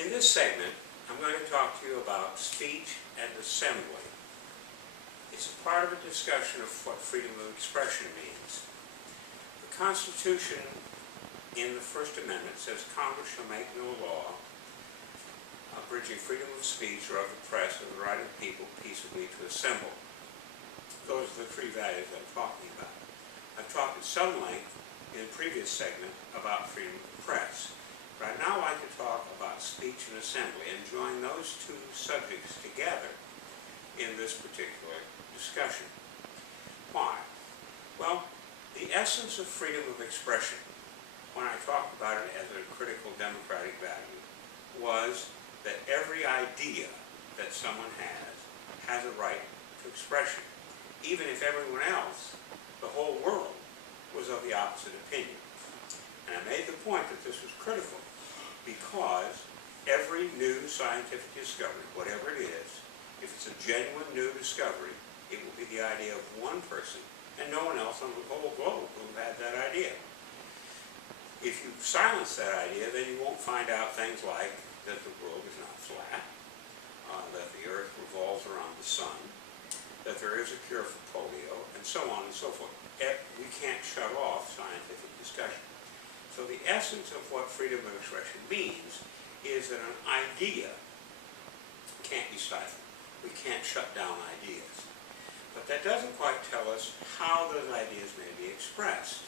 In this segment, I'm going to talk to you about speech and assembly. It's a part of a discussion of what freedom of expression means. The Constitution in the First Amendment says Congress shall make no law abridging freedom of speech or of the press or the right of the people peaceably to assemble. Those are the three values I'm talking about. I've talked at some length in a previous segment about freedom of the press. But I'd now like to talk about speech and assembly and join those two subjects together in this particular discussion. Why? Well, the essence of freedom of expression, when I talked about it as a critical democratic value, was that every idea that someone has a right to expression, even if everyone else, the whole world, was of the opposite opinion. And I made the point that this was critical because every new scientific discovery, whatever it is, if it's a genuine new discovery, it will be the idea of one person, and no one else on the whole globe will have had that idea. If you silence that idea, then you won't find out things like that the world is not flat, that the earth revolves around the sun, that there is a cure for polio, and so on and so forth. We can't shut off scientific discussion. So the essence of what freedom of expression means is that an idea can't be stifled. We can't shut down ideas. But that doesn't quite tell us how those ideas may be expressed.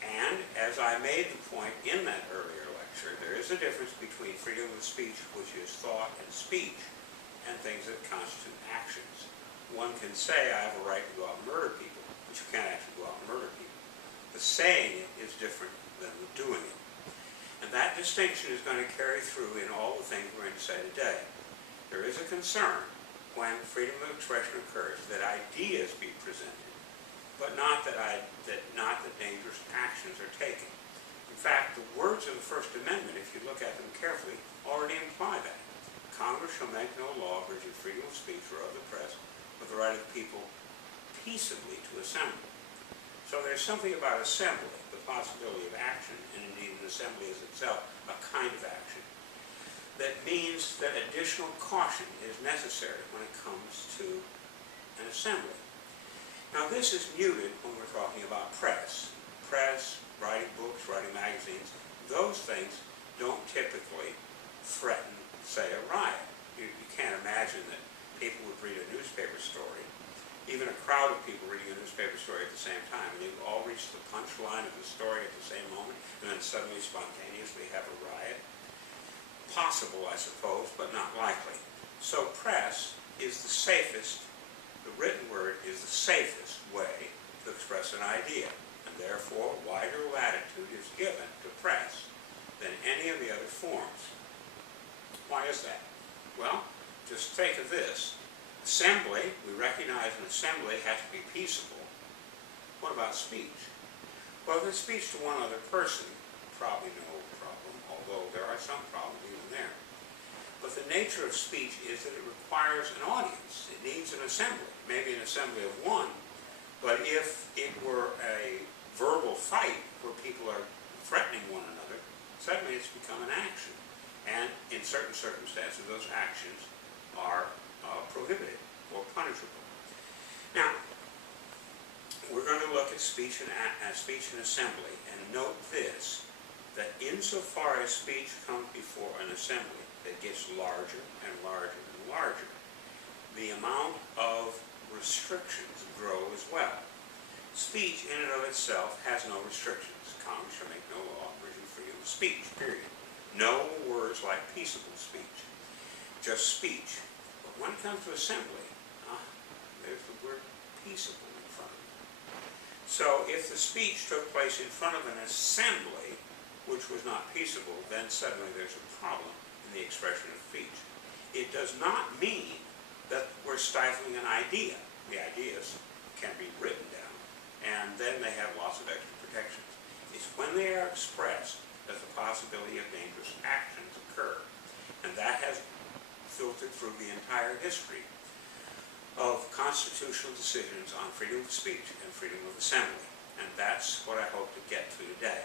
And as I made the point in that earlier lecture, there is a difference between freedom of speech, which is thought and speech, and things that constitute actions. One can say, I have a right to go out and murder people, but you can't actually go out and murder people. The saying it is different than the doing it. And that distinction is going to carry through in all the things we're going to say today. There is a concern when freedom of expression occurs that ideas be presented, but not that dangerous actions are taken. In fact, the words of the First Amendment, if you look at them carefully, already imply that. Congress shall make no law abridging freedom of speech or of the press, with the right of the people peaceably to assemble. So there's something about assembly, the possibility of action, and indeed an assembly is itself a kind of action, that means that additional caution is necessary when it comes to an assembly. Now this is muted when we're talking about press. Press, writing books, writing magazines, those things don't typically threaten, say, a riot. You can't imagine that people would read a newspaper story, even a crowd of people reading a newspaper story at the same time, and they would all reach the punchline of the story at the same moment, and then suddenly, spontaneously have a riot. Possible, I suppose, but not likely. So press is the safest, the written word is the safest way to express an idea, and therefore wider latitude is given to press than any of the other forms. Why is that? Well, just think of this. Assembly, we recognize an assembly has to be peaceable. What about speech? Well, if it's speech to one other person, probably no problem, although there are some problems even there. But the nature of speech is that it requires an audience. It needs an assembly, maybe an assembly of one, but if it were a verbal fight where people are threatening one another, suddenly it's become an action. And in certain circumstances, those actions are prohibited or punishable. Now, we're going to look at speech and assembly and note this, that insofar as speech comes before an assembly that gets larger and larger and larger, the amount of restrictions grow as well. Speech in and of itself has no restrictions. Congress shall make no law abridging freedom of speech, period. No words like peaceable speech, just speech. But when it comes to assembly, there's the word peaceable in front of it. So if the speech took place in front of an assembly, which was not peaceable, then suddenly there's a problem in the expression of speech. It does not mean that we're stifling an idea. The ideas can be written down, and then they have lots of extra protections. It's when they are expressed that the possibility of dangerous actions occur. And that has filtered through the entire history of constitutional decisions on freedom of speech and freedom of assembly. And that's what I hope to get to today.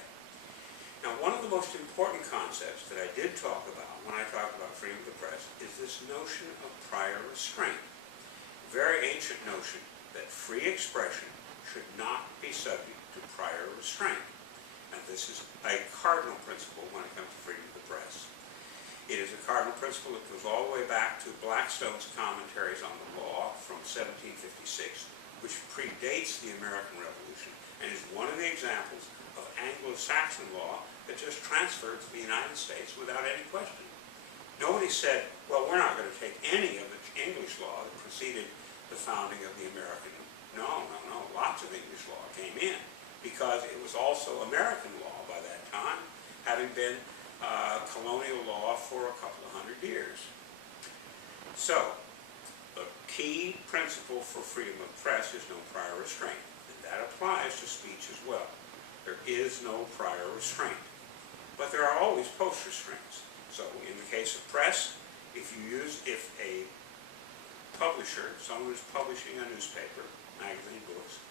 Now, one of the most important concepts that I did talk about when I talked about freedom of the press is this notion of prior restraint. A very ancient notion that free expression should not be subject to prior restraint. And this is a cardinal principle when it comes to freedom of the press. It is a cardinal principle that goes all the way back to Blackstone's commentaries on the law from 1756, which predates the American Revolution and is one of the examples of Anglo-Saxon law that just transferred to the United States without any question. Nobody said, well, we're not going to take any of the English law that preceded the founding of the American. No. Lots of English law came in because it was also American law by that time, having been colonial law for a couple of hundred years. So, the key principle for freedom of press is no prior restraint. And that applies to speech as well. There is no prior restraint. But there are always post restraints. So, in the case of press, if a publisher, someone who's publishing a newspaper, magazine, books,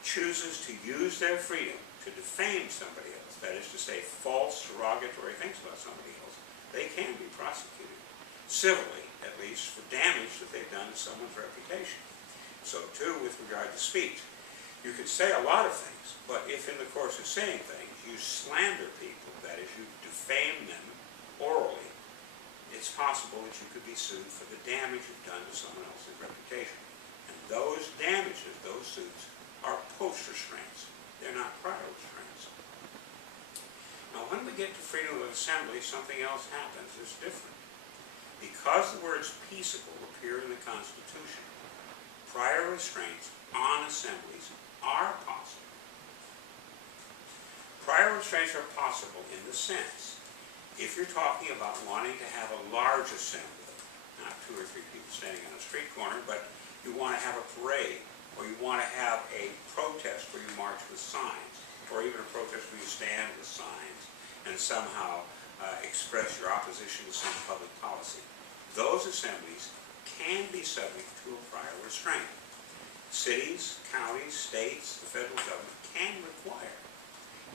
chooses to use their freedom to defame somebody else, that is to say false, derogatory things about somebody else, they can be prosecuted, civilly at least, for damage that they've done to someone's reputation. So too with regard to speech. You could say a lot of things, but if in the course of saying things you slander people, that is, you defame them orally, it's possible that you could be sued for the damage you've done to someone else's reputation. And those damages, those suits, are post restraints. They're not prior restraints. Now, when we get to freedom of assembly, something else happens that's different. Because the words peaceable appear in the Constitution, prior restraints on assemblies are possible. Prior restraints are possible in the sense, if you're talking about wanting to have a large assembly, not 2 or 3 people standing on a street corner, but you want to have a parade, or you want to have a protest where you march with signs, or even a protest where you stand with signs and somehow express your opposition to some public policy. Those assemblies can be subject to a prior restraint. Cities, counties, states, the federal government can require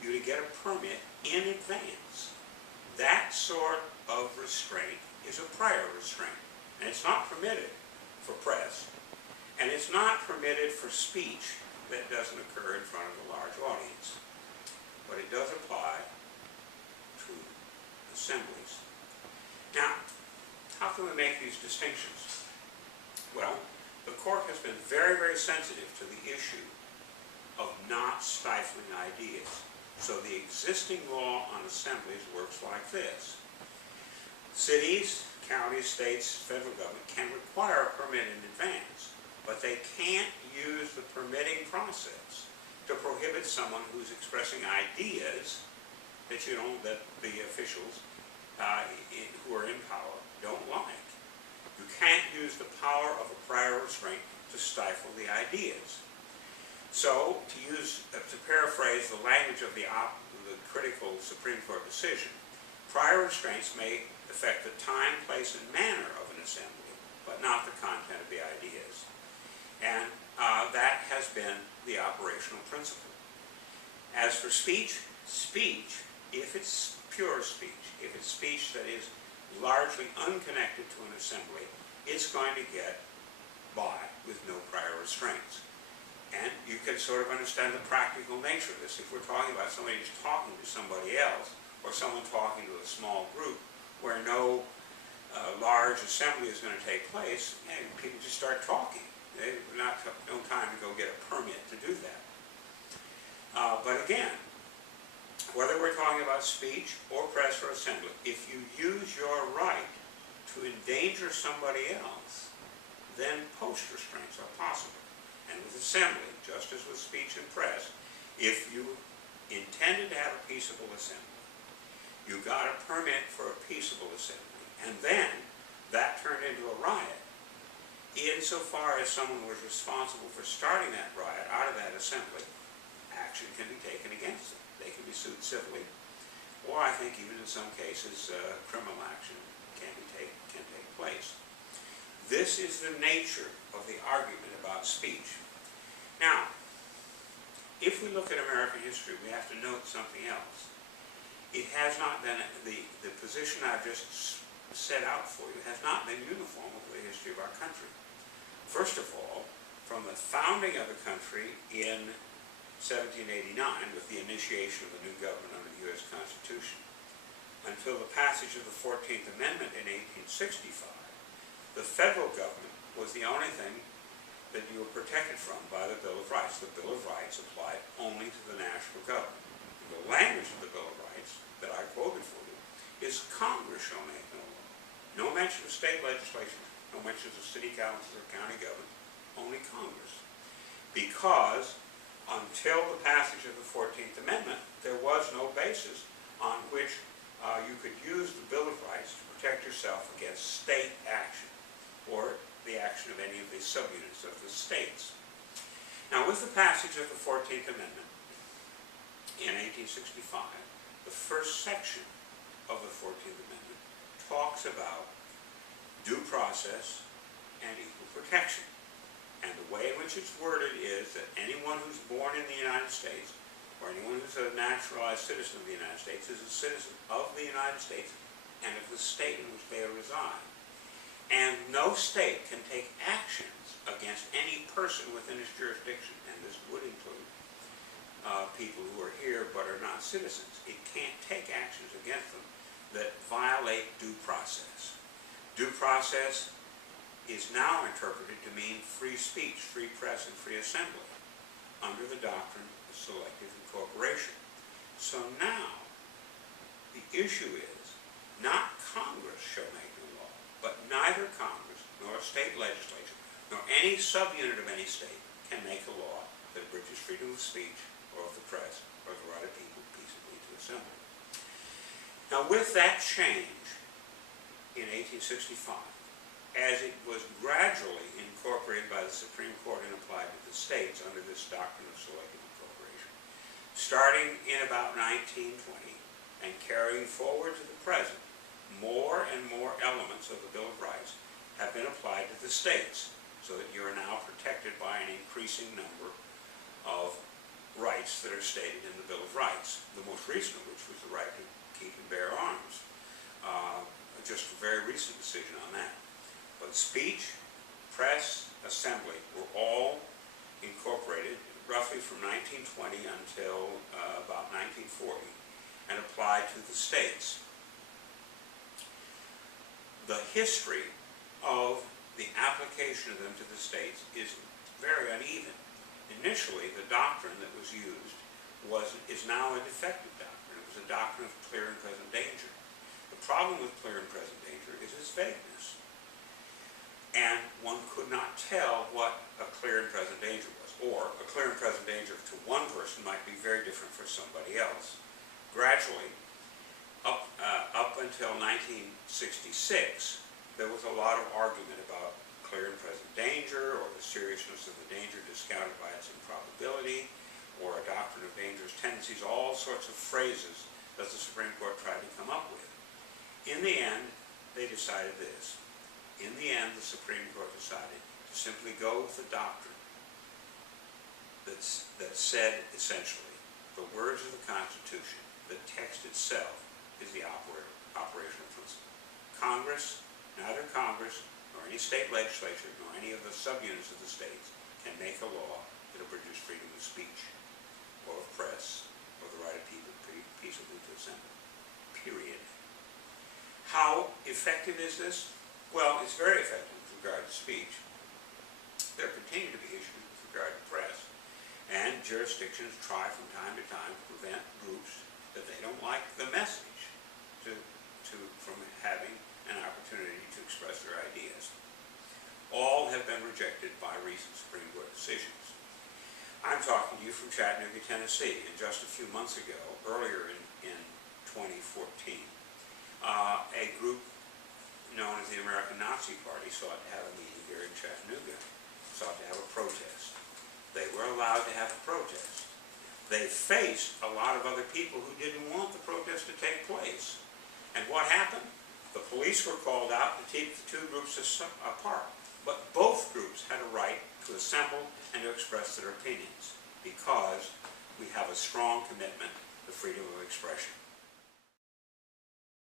you to get a permit in advance. That sort of restraint is a prior restraint, and it's not permitted for press, and it's not permitted for speech that doesn't occur in front of a large audience. But it does apply to assemblies. Now, how can we make these distinctions? Well, the court has been very, very sensitive to the issue of not stifling ideas. So the existing law on assemblies works like this. Cities, counties, states, federal government can require a permit in advance, but they can't use the permitting process to prohibit someone who's expressing ideas that that the officials who are in power don't like. You can't use the power of a prior restraint to stifle the ideas. So, to paraphrase the language of the critical Supreme Court decision, prior restraints may affect the time, place, and manner of an assembly, but not the content of the ideas. And that has been the operational principle. As for speech, if it's pure speech, if it's speech that is largely unconnected to an assembly, it's going to get by with no prior restraints. And you can sort of understand the practical nature of this. If we're talking about somebody who's talking to somebody else, or someone talking to a small group where no large assembly is going to take place, and people just start talking. They've no time to go get a permit to do that. But again, whether we're talking about speech or press or assembly, if you use your right to endanger somebody else, then post restraints are possible. And with assembly, just as with speech and press, if you intended to have a peaceable assembly, you got a permit for a peaceable assembly, and then that turned into a riot, insofar as someone was responsible for starting that riot out of that assembly, action can be taken against them. They can be sued civilly, or I think even in some cases criminal action can take place. This is the nature of the argument about speech. Now, if we look at American history, we have to note something else. it has not been, the position I've just set out for you has not been uniform over the history of our country. First of all, from the founding of the country in 1789, with the initiation of the new government under the U.S. Constitution, until the passage of the 14th Amendment in 1865, the federal government was the only thing that you were protected from by the Bill of Rights. The Bill of Rights applied only to the national government. And the language of the Bill of Rights that I quoted for you is Congress shall make no law. No mention of state legislation, no mention of city councils or county government, only Congress. Because until the passage of the 14th Amendment, there was no basis on which you could use the Bill of Rights to protect yourself against state action or the action of any of the subunits of the states. Now, with the passage of the 14th Amendment in 1865, the first section of the 14th Amendment talks about due process and equal protection. And the way in which it's worded is that anyone who's born in the United States, or anyone who's a naturalized citizen of the United States, is a citizen of the United States and of the state in which they reside. And no state can take actions against any person within its jurisdiction, and this would include people who are here but are not citizens. It can't take actions against them that violate due process. Due process is now interpreted to mean free speech, free press, and free assembly under the doctrine of selective incorporation. So now, the issue is not Congress shall make no law, but neither Congress nor a state legislature nor any subunit of any state can make a law that abridges freedom of speech or of the press or the right of people peaceably to assemble. Now, with that change in 1865, as it was gradually incorporated by the Supreme Court and applied to the states under this doctrine of selective incorporation, starting in about 1920 and carrying forward to the present, more and more elements of the Bill of Rights have been applied to the states, so that you are now protected by an increasing number of rights that are stated in the Bill of Rights, the most recent of which was the right to keep and bear arms. Just a very recent decision on that. But speech, press, assembly were all incorporated roughly from 1920 until about 1940 and applied to the states. The history of the application of them to the states is very uneven. Initially, the doctrine that was used is now a defective doctrine. It was a doctrine of clear and present danger. The problem with clear and present danger is its vagueness. And one could not tell what a clear and present danger was. Or a clear and present danger to one person might be very different for somebody else. Gradually, up until 1966, there was a lot of argument about clear and present danger, or the seriousness of the danger discounted by its improbability, or a doctrine of dangerous tendencies, all sorts of phrases that the Supreme Court tried to come up with. In the end, they decided this. In the end, the Supreme Court decided to simply go with the doctrine that said, essentially, the words of the Constitution, the text itself, is the operational principle. Congress, neither Congress, nor any state legislature, nor any of the subunits of the states can make a law that abridges freedom of speech, or of press, or the right of people peaceably to assemble. Period. How effective is this? Well, it's very effective with regard to speech. There continue to be issues with regard to press, and jurisdictions try from time to time to prevent groups that they don't like the message from having an opportunity to express their ideas. All have been rejected by recent Supreme Court decisions. I'm talking to you from Chattanooga, Tennessee, and just a few months ago, earlier in 2014, a group known as the American Nazi Party sought to have a meeting here in Chattanooga, sought to have a protest. They were allowed to have a protest. They faced a lot of other people who didn't want the protest to take place. And what happened? The police were called out to keep the two groups apart. But both groups had a right to assemble and to express their opinions, because we have a strong commitment to freedom of expression.